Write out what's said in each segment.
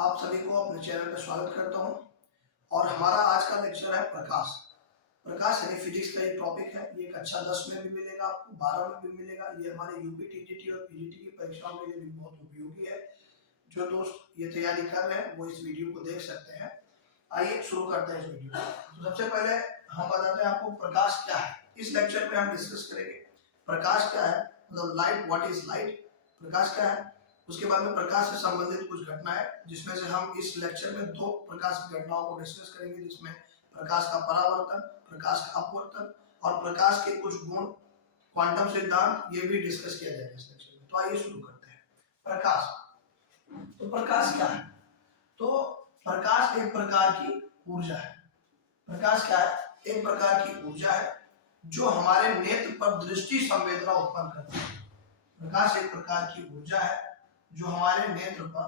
आप सभी को अपने चैनल पर स्वागत करता हूं और हमारा आज का लेक्चर है प्रकाश। प्रकाश यानी फिजिक्स का एक टॉपिक है। ये कक्षा 10 में भी मिलेगा, आपको 12 में भी मिलेगा। ये हमारे यूपी, टीजीटी और पीजीटी की परीक्षाओं के लिए भी बहुत उपयोगी है। जो दोस्त ये तैयारी कर रहे हैं वो इस वीडियो को देख सकते हैं। आइए शुरू करते हैं इस वीडियो को। तो सबसे पहले हम बताते हैं आपको प्रकाश क्या है। इस लेक्चर में हम डिस्कस करेंगे प्रकाश क्या है, मतलब लाइट, व्हाट इज लाइट, प्रकाश क्या है। उसके बाद में प्रकाश से संबंधित कुछ घटना है, जिसमें से हम इस लेक्चर में 2 प्रकाश की घटनाओं को डिस्कस करेंगे, जिसमें प्रकाश का परावर्तन, प्रकाश का अपवर्तन और प्रकाश के कुछ गुण, क्वांटम सिद्धांत, ये भी डिस्कस किया जाएगा इस लेक्चर में। तो आइए शुरू करते हैं। प्रकाश, तो प्रकाश क्या है? तो प्रकाश एक प्रकार की ऊर्जा है। प्रकाश क्या है? एक प्रकार की ऊर्जा है जो हमारे नेत्र पर दृष्टि संवेदना उत्पन्न करती है। प्रकाश एक प्रकार की ऊर्जा है जो हमारे नेत्र पर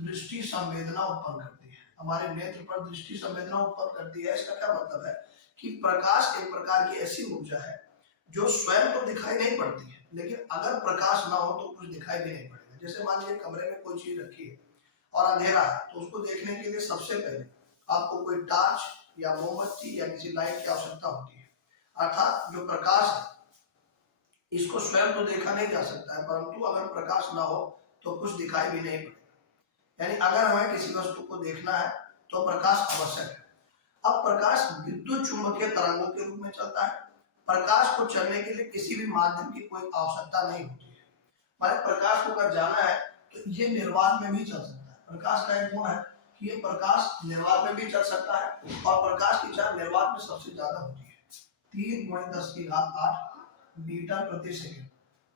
दृष्टि संवेदना उत्पन्न करती है। हमारे नेत्र पर दृष्टि संवेदना उत्पन्न करती है। इसका क्या मतलब है कि प्रकाश एक प्रकार की ऐसी ऊर्जा है जो स्वयं तो दिखाई नहीं पड़ती है, लेकिन अगर प्रकाश ना हो तो कुछ दिखाई भी नहीं पड़ेगा। जैसे मान लीजिए कमरे में कोई चीज रखी है और अंधेरा है, तो उसको देखने के लिए सबसे पहले आपको कोई टॉर्च या मोमबत्ती या किसी लाइट की आवश्यकता होती है। अर्थात जो प्रकाश है इसको स्वयं तो देखा नहीं जा सकता है, परंतु अगर प्रकाश ना हो तो कुछ दिखाई भी नहीं पड़ेगा। यानी अगर हमें किसी वस्तु को देखना है तो प्रकाश आवश्यक है। अब प्रकाश विद्युत चुंबकीय तरंगों के रूप में चलता है। प्रकाश को चलने के लिए किसी भी माध्यम की कोई आवश्यकता नहीं होती है। माने प्रकाश को अगर जाना है तो ये निर्वात में भी चल सकता है। प्रकाश का एक गुण है कि ये प्रकाश निर्वात में भी चल सकता है और प्रकाश की चाल निर्वात में सबसे ज्यादा होती है, 3 × 10⁸ मीटर प्रति सेकंड।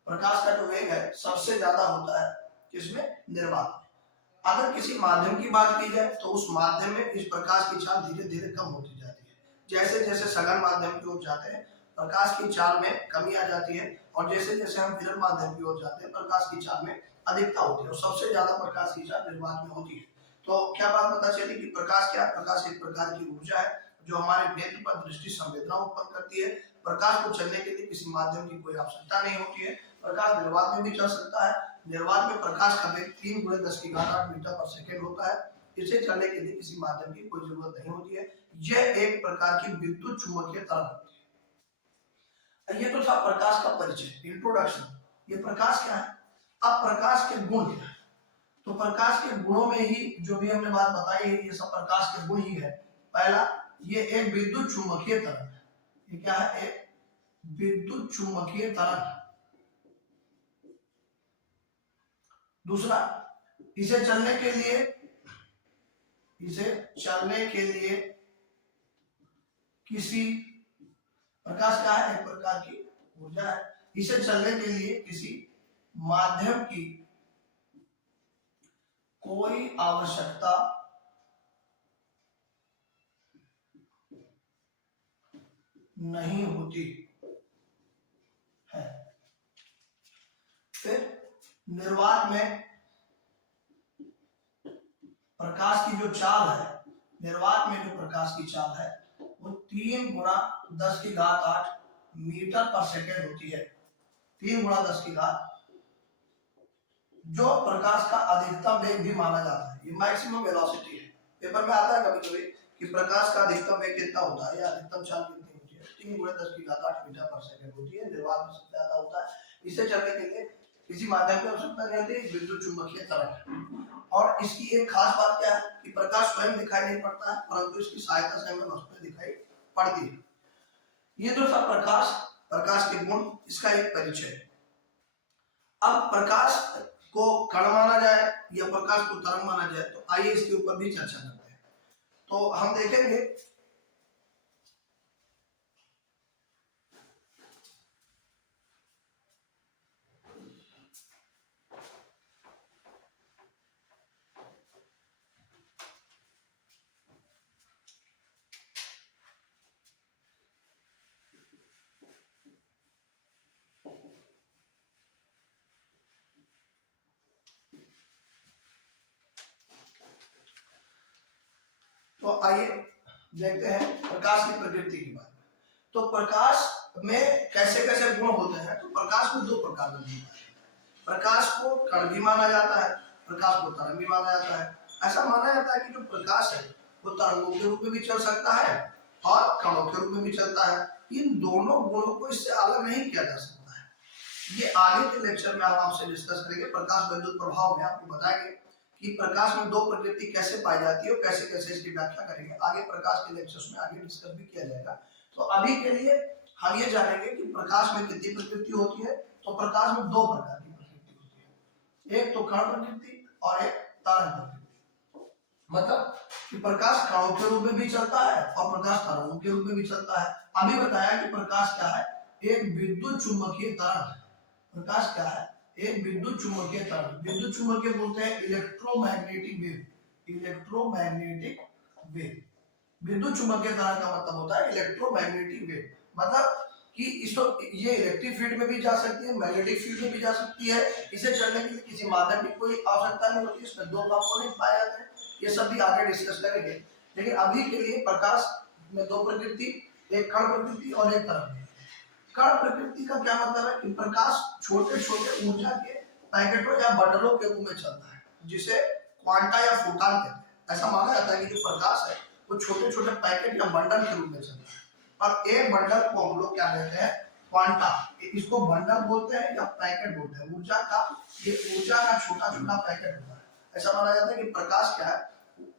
प्रकाश का जो वेग है सबसे ज्यादा होता है किसमें? निर्वात में। अगर किसी माध्यम की बात की जाए तो उस माध्यम में इस प्रकाश की चाल धीरे धीरे कम होती जाती है। जैसे जैसे सघन माध्यम की ओर जाते हैं प्रकाश की चाल में कमी आ जाती है, और जैसे जैसे हम विरल माध्यम की ओर जाते हैं प्रकाश की चाल में अधिकता होती है, और सबसे ज्यादा प्रकाश की चाल निर्वात में होती है। तो क्या बात पता चली कि प्रकाश क्या? प्रकाश एक प्रकार की ऊर्जा है जो हमारे नेत्र पर दृष्टि संवेदना उत्पन्न करती है। प्रकाश को चलने के लिए किसी माध्यम की कोई आवश्यकता नहीं होती है। प्रकाश निर्वात में भी चल सकता है। निर्वात में प्रकाश का वेग 3 × 10⁸ मीटर पर सेकंड होता है। इसे चलने के लिए किसी माध्यम की कोई जरूरत नहीं होती है। यह एक प्रकार की विद्युत चुंबकीय तरंग होती है। ये तो था प्रकाश का परिचय, इंट्रोडक्शन। ये प्रकाश क्या है? अब प्रकाश के गुण क्या है? तो प्रकाश के गुणों में ही जो भी हमने बात बताई है ये सब प्रकाश के गुण ही है। पहला, ये एक विद्युत चुंबकीय तरंग है। ये क्या है? एक विद्युत चुंबकीय तरंग। दूसरा, इसे चलने के लिए किसी, प्रकाश क्या है? एक प्रकार की ऊर्जा है। इसे चलने के लिए किसी माध्यम की कोई आवश्यकता नहीं होती है। फिर निर्वात में प्रकाश की जो चाल है, निर्वात में जो प्रकाश की चाल है वो 3 × 10⁸ मीटर पर सेकंड होती है। 3 × 10⁸, जो प्रकाश का अधिकतम वेग भी माना जाता है। ये मैक्सिमम वेलोसिटी है। पेपर में आता है कभी कभी कि प्रकाश का अधिकतम वेग कितना होता है या अधिकतम चाल कितनी होती है। 3 × 10⁸ मीटर पर सेकंड होती है। निर्वात में सबसे ज्यादा होता है। इसे चलने के लिए किसी माध्यम की आवश्यकता नहीं होती, विद्युत चुंबकीय तरंग है। और इसकी एक खास बात क्या है कि प्रकाश स्वयं दिखाई नहीं पड़ता है, परंतु इसकी सहायता से हमें वस्तुएं दिखाई पड़ती है। ये तो सब प्रकाश के गुण, इसका एक परिचय है। अब प्रकाश को कण माना जाए या प्रकाश को तरंग माना जाए, तो आइए इसके ऊपर भी चर्चा करते हैं। तो हम देखेंगे तो आइए देखते हैं प्रकाश की प्रकृति की बात। तो प्रकाश में कैसे कैसे गुण होते हैं? तो प्रकाश में 2 प्रकार के गुण होते हैं। प्रकाश को कण भी माना जाता है, प्रकाश को तरंग भी माना जाता है। ऐसा माना जाता है कि जो प्रकाश है वो तरंगों के रूप में भी चल सकता है और कणों के रूप में भी चलता है। इन दोनों गुणों को इससे अलग नहीं किया जा सकता है। ये आगे के लेक्चर में हम आपसे डिस्कस करेंगे। प्रकाश विद्युत प्रभाव में आपको बताएंगे कि प्रकाश में दो प्रकृति कैसे पाई जाती है और कैसे कैसे इसकी व्याख्या करेंगे। आगे प्रकाश के लेक्चर्स में आगे डिस्कस भी किया जाएगा। तो अभी के लिए हम ये जानेंगे कि प्रकाश में कितनी प्रकृति होती है। तो प्रकाश में दो प्रकार की प्रकृति होती है, एक तो कण प्रकृति और एक तरंग प्रकृति। मतलब कि प्रकाश कणों के रूप में भी चलता है और प्रकाश तरंगों के रूप में भी चलता है। अभी बताया कि प्रकाश क्या है, एक विद्युत चुंबकीय तरंग। प्रकाश क्या है, एक विद्युत चुंबकीय तरंग। विद्युत चुंबकीय बोलते हैं इलेक्ट्रोमैग्नेटिक वेव। इलेक्ट्रोमैग्नेटिक वेव, विद्युत चुंबकीय तरंग का मतलब होता है इलेक्ट्रोमैग्नेटिक वेव। मतलब कि इसको ये इलेक्ट्रिक फील्ड में भी जा सकती है, मैग्नेटिक फील्ड में भी जा सकती है। इसे चलने के लिए किसी माध्यम की कोई आवश्यकता नहीं होती। इसमें दो कंपोनेंट पाए जाते हैं, ये सब भी आगे डिस्कस करेंगे। लेकिन अभी के लिए प्रकाश में दो प्रकृति, एक कण प्रकृति और एक तरंग। कण प्रकृति का क्या मतलब है कि प्रकाश छोटे छोटे ऊर्जा के पैकेटों या बंडलों के रूप में चलता है, जिसे क्वांटा या फोटॉन कहते हैं। ऐसा माना जाता है कि जो प्रकाश है वो छोटे छोटे पैकेट या बंडल के रूप में चलता है और एक बंडल को हम लोग क्या कहते हैं, क्वांटा। इसको बंडल बोलते हैं या पैकेट बोलते हैं। ऊर्जा का, ये ऊर्जा का छोटा छोटा पैकेट होता है। ऐसा माना जाता है कि प्रकाश क्या है,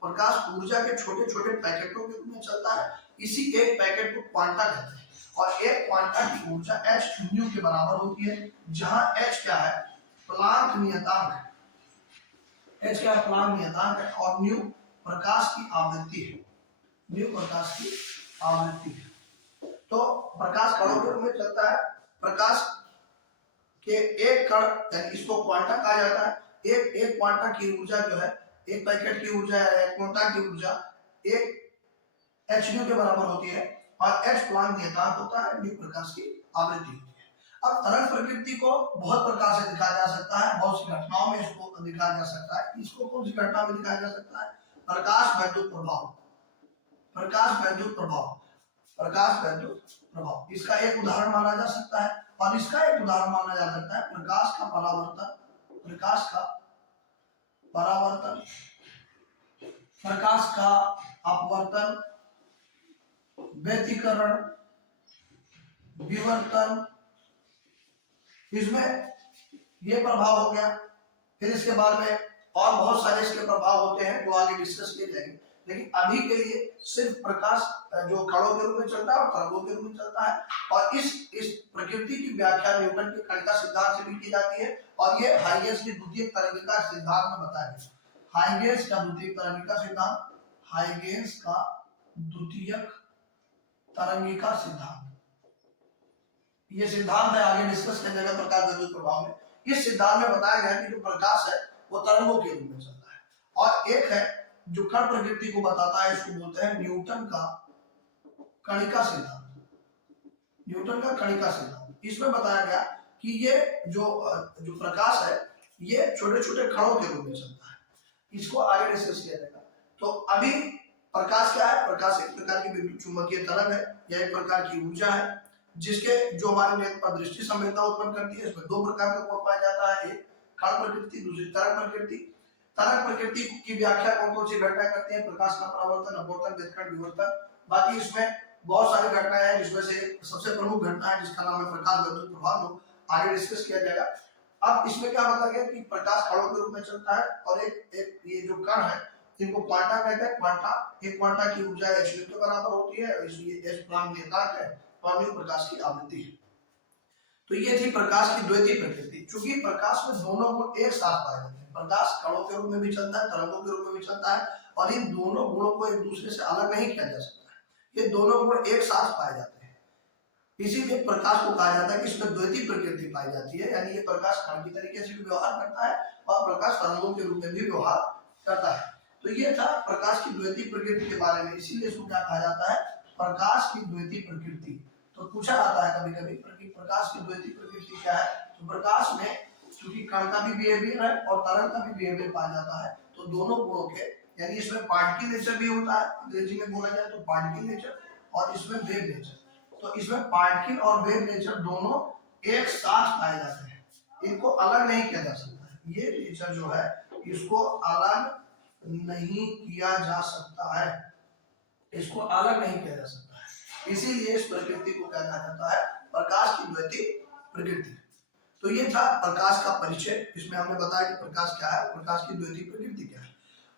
प्रकाश ऊर्जा के छोटे छोटे पैकेटों के रूप में चलता है। इसी एक पैकेट को क्वांटा कहते हैं और एक क्वांटा की ऊर्जा h न्यू के बराबर होती है, जहां h क्या है, प्लांक नियतांक है। h क्या है, प्लांक नियतांक है और न्यू प्रकाश की आवृत्ति है। न्यू प्रकाश की आवृत्ति है। तो प्रकाश कणों के रूप में चलता है। प्रकाश के एक कण, यानी इसको क्वांटा कहा जाता है। एक क्वांटा की ऊर्जा जो है, एक पैकेट की ऊर्जा या एक क्वांटा की ऊर्जा एक h न्यू के बराबर होती है और h प्लांक नियतांक होता है, न्यू प्रकाश की आवृत्ति होती है। अब तरंग प्रकृति को बहुत प्रकार से दिखाया जा सकता है, बहुत सी घटनाओं में इसको दिखाया जा सकता है। इसको कौन सी घटना में दिखाया जा सकता है, प्रकाश वैद्युत प्रभाव। प्रकाश वैद्युत प्रभाव, प्रकाश वैद्युत प्रभाव, इसका एक उदाहरण माना जा सकता है। और इसका एक उदाहरण माना जा सकता है प्रकाश का परावर्तन। प्रकाश का परावर्तन, प्रकाश का अपवर्तन, व्यतिकरण, विवर्तन, इसमें ये प्रभाव हो गया। फिर इसके बाद में और बहुत सारे इसके प्रभाव होते हैं जो आगे डिस्कस किए जाएंगे। लेकिन अभी के लिए सिर्फ प्रकाश जो कणों के रूप में चलता है और तरंगों के रूप में चलता है। और इस प्रकृति की व्याख्या न्यूटन के कणिका सिद्धांत से भी की जाती है और ये हाइगेंस की द्वितीयक तरंगिका सिद्धांत में बताया गया। हाइगेंस का द्वितीयक तरंगिका सिद्धांत, हाइगेंस का द्वितीयक तरंगिका सिद्धांत, ये सिद्धांत है, आगे डिस्कस किया जाएगा प्रकाश विद्युत प्रभाव में। इस सिद्धांत में बताया गया कि जो प्रकाश है वो तरंगों के रूप में चलता है। और एक है जो कण प्रकृति को बताता है, इसको बोलते हैं न्यूटन का कणिका सिद्धांत। न्यूटन का कणिका सिद्धांत, इसमें बताया गया कि ये जो प्रकाश है ये छोटे छोटे कणों के रूप में चलता है। इसको आगे डिस्कस किया जाएगा। तो अभी प्रकाश क्या है, प्रकाश एक प्रकार की विद्युत चुंबकीय तरंग है या एक प्रकार की ऊर्जा है जिसके जो हमारे नेत्र पर दृष्टि संवेदना उत्पन्न करती है। इसमें दो प्रकार का गुण पाया जाता है, एक कण प्रकृति, दूसरी तरंग प्रकृति। तरंग प्रकृति की व्याख्या कौन कौन सी घटनाएं करती है, प्रकाश का परावर्तन, अपवर्तन, व्यतिकरण, विवर्तन। बाकी इसमें बहुत सारी घटनाएं हैं जिसमें से सबसे प्रमुख घटना है जिसका नाम है प्रकाश विद्युत प्रभाव, जो आगे डिस्कस किया जाएगा। अब इसमें क्या बताया गया कि प्रकाश कणों के रूप में चलता है और एक ये जो कण है इनको क्वांटा कहते हैं। क्वांटा, एक क्वांटा की ऊर्जा h के बराबर होती है, इसलिए h प्लांक नियतांक है और न्यू प्रकाश की आवृत्ति है। तो ये थी प्रकाश की द्वितीय प्रकृति। चूंकि प्रकाश में दोनों गुण एक साथ पाए जाते हैं, प्रकाश कणों के रूप में भी चलता है, तरंगों के रूप में भी चलता है और इन दोनों गुणों को एक दूसरे से अलग नहीं किया जा सकता है। ये दोनों गुण एक साथ पाए जाते हैं, इसीलिए प्रकाश को कहा जाता है कि इसमें द्वितीय प्रकृति पाई जाती है। यानी ये प्रकाश कण की तरीके से भी व्यवहार करता है और प्रकाश तरंगों के रूप में भी व्यवहार करता है। तो ये था प्रकाश की द्वितीय प्रकृति के बारे में, इसीलिए इसको क्या कहा जाता है, प्रकाश की द्वितीय प्रकृति। तो पूछा जाता है कभी कभी कि प्रकाश की द्वितीय प्रकृति क्या है। तो प्रकाश में क्योंकि कण का भी बिहेवियर है और तरंग का भी बिहेवियर पाया जाता है, तो दोनों गुणों के, यानी इसमें पार्टिकल नेचर भी होता है, अंग्रेजी में बोला जाए तो पार्टिकल नेचर, और इसमें वेव नेचर। तो इसमें पार्टिकल और वेव नेचर दोनों एक साथ पाए जाते हैं, इनको अलग नहीं किया जा सकता है। ये नेचर जो है इसको अलग नहीं किया जा सकता है, इसको अलग नहीं किया जा सकता है। इसीलिए इस प्रकृति को क्या कहा जाता है, प्रकाश की द्वितीय प्रकृति। तो ये था प्रकाश का परिचय। इसमें हमने बताया कि प्रकाश क्या है, प्रकाश की द्वितीय प्रकृति क्या है।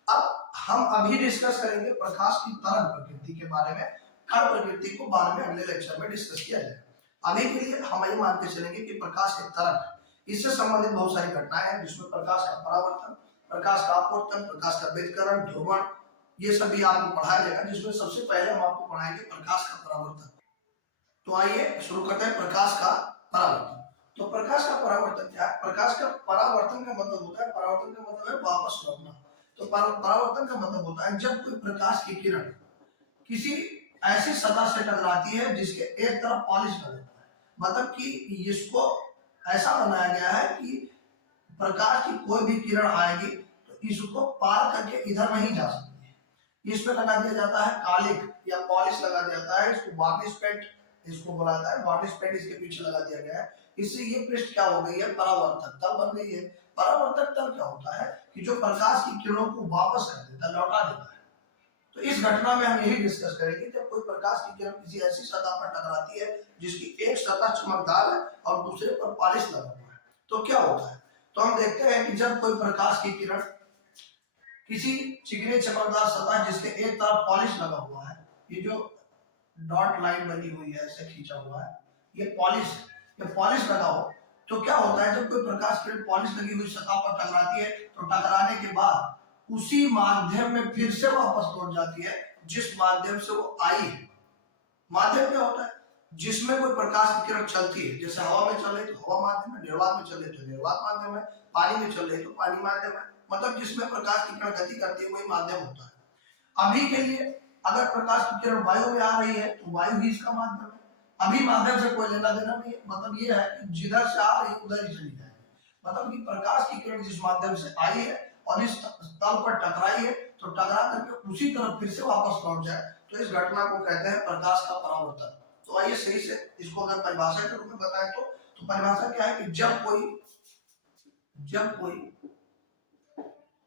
अब हम अभी डिस्कस करेंगे प्रकाश की तरंग प्रकृति के बारे में। कण प्रकृति को बाद में अगले लेक्चर में डिस्कस किया जाएगा। अभी के लिए हम ये मान के चलेंगे कि प्रकाश एक तरंग, इससे संबंधित बहुत सारी घटनाएं हैं, जिसमें प्रकाश का परावर्तन, प्रकाश का अपवर्तन, प्रकाश का व्यतिकरण, ध्रुवण, ये सभी आपको पढ़ाया जाएगा। जिसमें सबसे पहले हम आपको पढ़ाएंगे प्रकाश का परावर्तन। तो आइए शुरू करते हैं प्रकाश का परावर्तन। तो प्रकाश का परावर्तन क्या है? प्रकाश का परावर्तन का मतलब होता है, परावर्तन का मतलब है वापस लौटना। तो परावर्तन का मतलब होता है जब कोई प्रकाश की किरण किसी ऐसी सतह से टकराती है जिसके एक तरफ पॉलिश लगा होता है, मतलब कि इसको ऐसा बनाया गया है कि प्रकाश की कोई भी किरण आएगी तो इसको पार करके इधर नहीं जा सकती है। इस पे लगा दिया जाता है कालिक या पॉलिश लगा दिया जाता है, इसको वार्निश पेंट इसको बोला जाता है। वार्निश पेंट इसके पीछे लगा दिया गया है। इससे ये पृष्ठ क्या हो गई है, परावर्तक तल बन गई है। परावर्तक तल क्या होता है कि जो प्रकाश की किरणों को वापस कर देता है, लौटा देता है। तो इस घटना में हम यही डिस्कस करेंगे, जब कोई प्रकाश की किरण किसी ऐसी सतह पर टकराती है जिसकी एक सतह चमकदार है और दूसरे पर पॉलिश लगा हुआ है, तो क्या होता है। तो हम देखते हैं कि जब कोई प्रकाश की किरण किसी चिकने चमकदार सतह जिसके एक तरफ पॉलिश लगा हुआ है, ये जो डॉट लाइन बनी हुई है ऐसे खींचा हुआ है, ये पॉलिश लगा हो, तो क्या होता है जब कोई प्रकाश किरण पॉलिश लगी हुई सतह पर टकराती है तो टकराने के बाद उसी माध्यम में फिर से वापस लौट जाती है जिस माध्यम से वो आई है। माध्यम क्या होता है, जिसमें कोई प्रकाश की किरण चलती है। जैसे हवा में चल रही तो हवा माध्यम है, निर्वात में चल रही तो निर्वात माध्यम है, पानी में चल रही तो पानी माध्यम है। मतलब जिसमें प्रकाश की किरण गति करती है वही माध्यम होता है। अभी के लिए अगर प्रकाश की किरण वायु में आ रही है तो वायु ही इसका माध्यम है। अभी माध्यम से कोई लेना देना नहीं है। मतलब ये है कि जिधर से आ रही है उधर ही चली जाएगी। मतलब कि प्रकाश की किरण जिस माध्यम से आई है और इस तल पर टकराई है तो टकरा करके उसी तरफ फिर से वापस लौट जाए, तो इस घटना को कहते हैं प्रकाश का परावर्तन। तो आइए सही से इसको अगर परिभाषा के रूप में बताएं तो परिभाषा क्या है कि जब कोई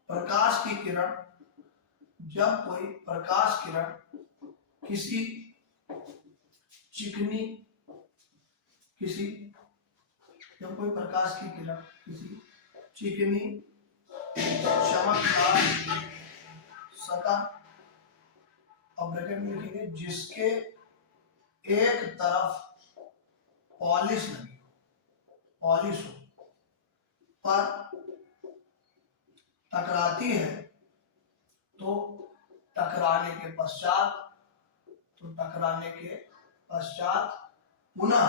प्रकाश की किरण किसी चिकनी चमकदार सतह, और ब्रैकेट में लिखेंगे जिसके एक तरफ पॉलिश हो पर टकराती है, तो टकराने के पश्चात पुनः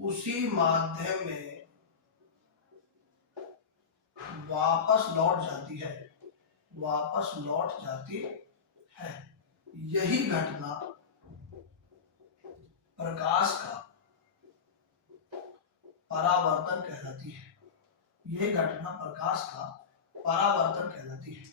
उसी माध्यम में वापस लौट जाती है। यही घटना प्रकाश का परावर्तन कहलाती है।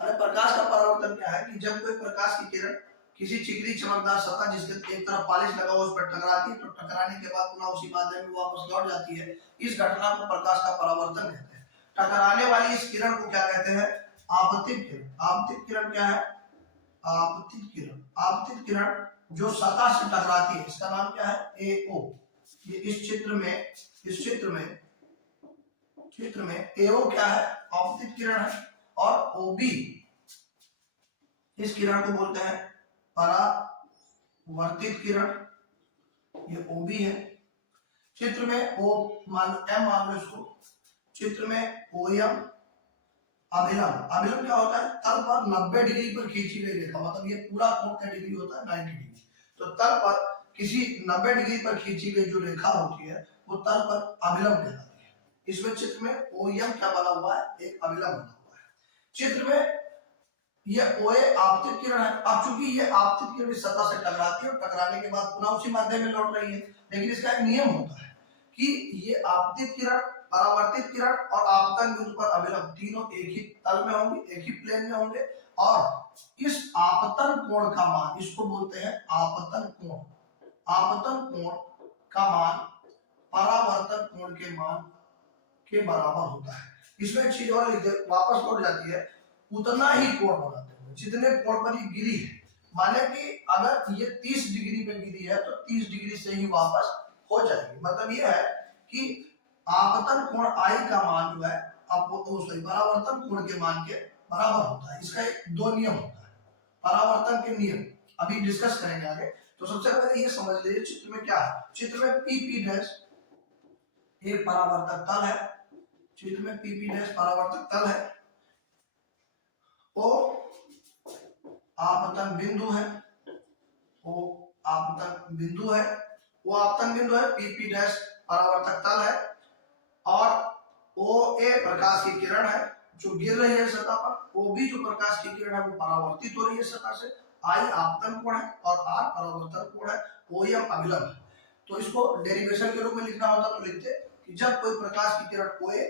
अरे प्रकाश का परावर्तन क्या है कि जब कोई प्रकाश की किरण किसी चिकनी चमकदार सतह जिसके एक तरफ पॉलिश लगा हुआ उस पर टकराती है तो टकराने के बाद पुनः उसी माध्यम में वापस लौट जाती है। इस घटना को प्रकाश का परावर्तन कहते हैं। टकराने वाली इस किरण को क्या कहते हैं, आपतित किरण। आपतित किरण क्या है, आपतित किरण जो सतह से टकराती है, इसका नाम क्या है, एओ। ये इस चित्र में एओ क्या है, आपतित किरण है, और ओबी इस किरण को बोलते हैं परावर्तित किरण, ये ओबी है। चित्र में ओ एम मान लो इसको, चित्र में ओएम। अभिलंब क्या होता है, तल पर 90 डिग्री पर खींची गई रेखा, मतलब ये पूरा कोण का डिग्री होता है 90 डिग्री। तो तल पर किसी 90 डिग्री पर खींची गई जो रेखा होती है वो तल पर अभिलंब कहलाती है। इसमें चित्र में ओएम क्या बना हुआ है, एक अभिलंब बना हुआ है। चित्र में ये ओए आपतित किरण है। अब चूंकि ये आपतित किरण सतह से टकराती है और टकराने के बाद पुनः उसी माध्यम में लौट रही है, लेकिन इसका एक नियम होता है कि ये आपतित किरण, परावर्तित किरण और आपतन बिंदु पर अभिलंब तीनों एक ही तल में होंगे, एक ही प्लेन में होंगे, और इस आपतन कोण का मान, इसको बोलते हैं आपतन कोण। आपतन कोण का मान परावर्तन कोण के मान के बराबर होता है। इसमें एक चीज और लिख दे, वापस लौट जाती है, उतना ही कोण बनाते हुए जितने कोण पर ये गिरी है। माने कि अगर ये 30 डिग्री पे गिरी है तो 30 डिग्री से ही वापस हो जाएगी। मतलब ये है कि आपतन कोण आई का मान जो है परावर्तन कोण के मान के बराबर होता है। इसका दो नियम होता है परावर्तन के नियम, अभी डिस्कस करेंगे आगे। तो सबसे पहले ये समझ लीजिए चित्र में क्या है। चित्र में पी डैश एक परावर्तक तल है, चित्र में पी डैश परावर्तक तल है, ओ आपतन बिंदु है, ओ आपतन बिंदु है, वो आपतन बिंदु है, पी डैश परावर्तक तल है, और ओ ए प्रकाश की किरण है जो गिर रही है सतह पर, ओ बी जो प्रकाश की किरण है वो परावर्तित हो रही है सतह से, आई आपतन कोण है और आर परावर्तन कोण है, ओ एम अभिलंब है। तो इसको डेरिवेशन के रूप में लिखना होता तो लिखते कि जब कोई प्रकाश की किरण ओ ए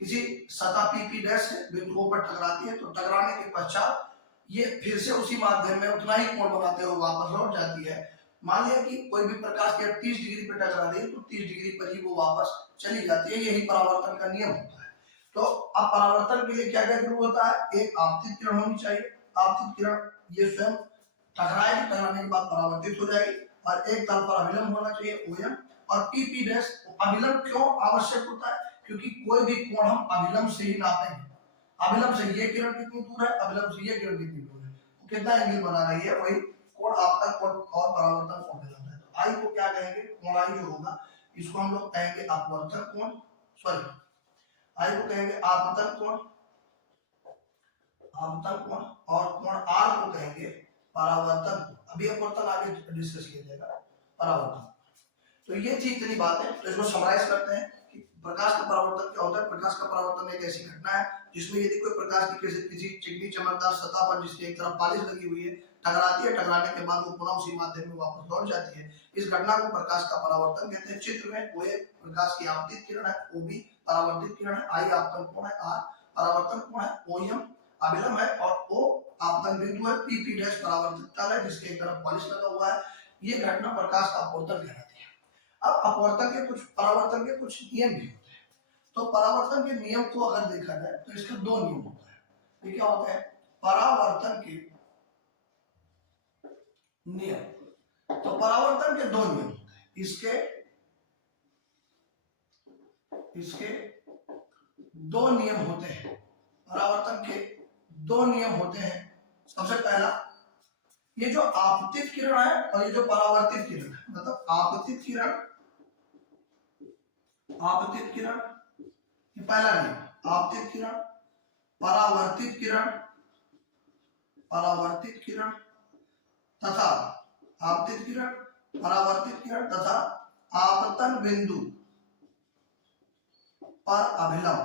किसी सतह पी डैश से बिंदु O पर टकराती है तो टकराने के पश्चात ये फिर से उसी माध्यम में उतना ही कोण बनाते हुए वापस लौट जाती है। मान लिया कि कोई भी प्रकाश की 30 डिग्री पर टकरा रही है तो 30 डिग्री पर ही वो वापस चली जाती है, यही परावर्तन का नियम होता है। तो अब परावर्तन के लिए क्या क्या जरूरत होता है, एक आपतित किरण होनी चाहिए, आपतित किरण ये स्वयं टकराएगी, टकराने के बाद परावर्तित हो जाएगी, और एक तल पर अभिलंब होना चाहिए ओएम, और पी डैश अभिलंब क्यों आवश्यक होता है, क्योंकि कोई भी कोण हम अभिलंब से ही नापेंगे। अभिलंब से ये किरण कितनी दूर है, अभिलंब से ये किरण कितनी दूर है, तो कितना एंगल बना रही है, वही कोण आपतन कोण और परावर्तन कोण कहलाता है। तो आई को क्या कहेंगे, कोण आई जो होगा इसको हम लोग कहेंगे अपवर्तन कोण, सॉरी आई को कहेंगे आपतन कोण, आपतन कोण, और कोण आर को कहेंगे परावर्तन कोण। अभी अपवर्तन आगे डिस्कस किया जाएगा, परावर्तन। तो ये थी इतनी बातें। तो इसको समराइज करते हैं कि प्रकाश का परावर्तन क्या होता है। प्रकाश का परावर्तन एक ऐसी घटना है जिसमें यदि कोई प्रकाश की किसी चिकनी चमकदार सतह पर जिसकी एक तरफ पॉलिश लगी हुई है टकराती है, टकराने के बाद वो पुनः उसी माध्यम में वापस लौट जाती है, इस घटना को प्रकाश का परावर्तन कहते हैं। चित्र में वो एक प्रकाश की आपतित किरण है, ओ बी परावर्तित किरण है, आई आपतन कोण है, आर परावर्तन कोण है, ओ एम अभिलंब है, और ओ आपतन बिंदु है, पी डैश परावर्तित तल है जिसके एक तरफ पॉलिश लगा हुआ है। ये घटना प्रकाश का अपवर्तन कहलाती है। अब अपवर्तन के कुछ परावर्तन के कुछ नियम भी होते हैं। तो परावर्तन के नियम को अगर देखा जाए तो इसका दो नियम होता है। ये क्या होता है, परावर्तन के नियम। तो परावर्तन के दो नियम होते हैं, इसके दो नियम होते हैं। परावर्तन के दो नियम होते हैं। सबसे पहला, ये जो आपतित किरण है और ये जो परावर्तित किरण है, मतलब आपतित किरण ये पहला नियम, आपतित किरण, परावर्तित किरण तथा आपतित किरण, परावर्तित किरण तथा आपतन बिंदु पर अभिलंब,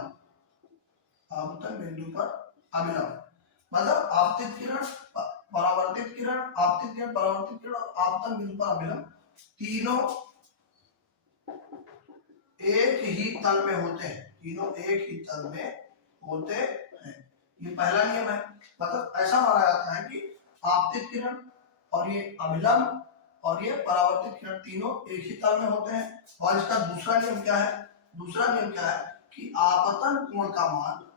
आपतन बिंदु पर अभिलंब। मतलब आपतित किरण, परावर्तित किरण, आपतित किरण, परावर्तित किरण और आपतन बिंदु पर अभिलंब तीनों एक ही तल में होते हैं, तीनों एक ही तल में होते हैं। ये पहला नियम है। मतलब ऐसा माना जाता है कि आपतित किरण और ये अभिलंब और ये परावर्तित किरण तीनों एक ही तल में होते हैं। और इसका दूसरा नियम क्या है, दूसरा नियम क्या है कि आपतन कोण का मान,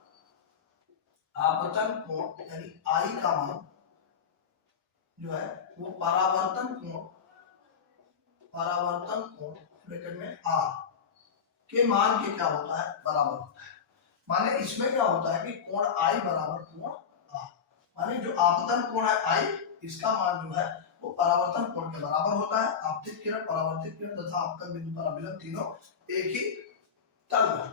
आपतन कोण यानी आई का मान जो है वो परावर्तन कोण ब्रैकेट में आर के मान के क्या होता है, बराबर होता है। माने इसमें क्या होता है कि कोण आई बराबर कोण आर, माने जो आपतन कोण है आई, इसका मान जो है वो परावर्तन कोण के बराबर होता है। आपतित किरण, परावर्तित किरण तथा आपतन बिंदु पर अभिलंब तीनों एक ही तल में